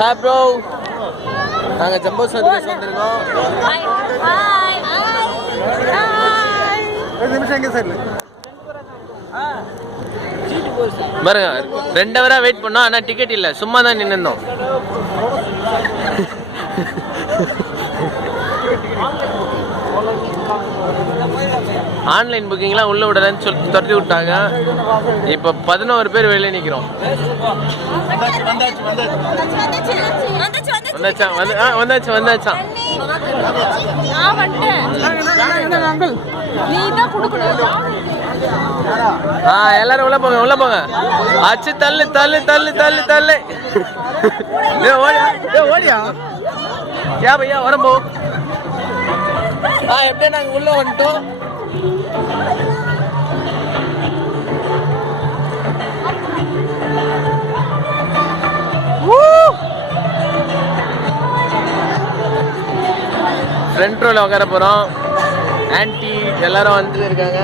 Hi bro. நாங்க jumbo circus வந்திருக்கோம். Hi hi hi. ஒரு நிமிஷம் எங்க சார்? பாருங்க 2 ஹவரா வெயிட் பண்ணோம். ஆனா டிக்கெட் இல்ல, சும்மா தான் நின்னோம். ஆன்லைன் புக்கிங்லாம் உள்ள விடலன்னு சொல்லி துரத்தி விட்டாங்க. இப்போ 11 பேர் வெளியே நிற்கிறோம். வந்தாச்சான். எல்லாரும் உள்ள போங்க. அச்சு தள்ளு. ஓடியா யா பையா வரம்போ. எப்படியே நாங்க உள்ள வந்துட்டோம். ஃப்ரண்ட் ரோல உட்கார போறோம். ஆன்டி எல்லாரும் வந்துட்டு இருக்காங்க.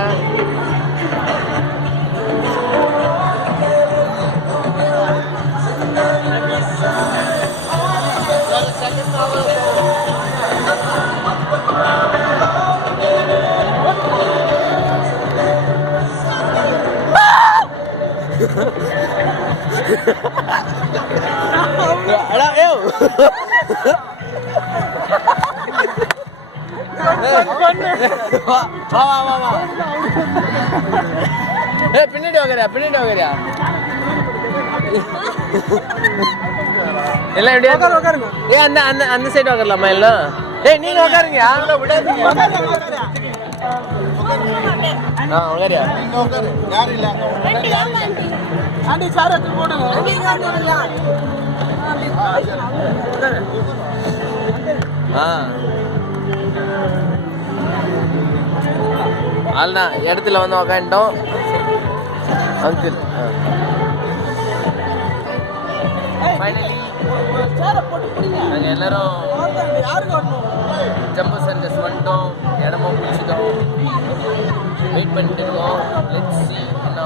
பின்னாடி வாங்கறியா எல்லாம் எப்படியா? அந்த சைடு உட்காரலாமா எல்லாம்? நீங்க உட்காருங்க. அதுதான் இடத்துல வந்து உக்காந்துட்டோம். அங்கிள் நாங்கள் எல்லாரும் ஜம்போ சர்க்கஸ் வந்துட்டோம். இடமும் பிடிச்சிட்டோம். வெயிட் பண்ணிட்டு இருக்கோம். லெட்ஸ் சீ என்ன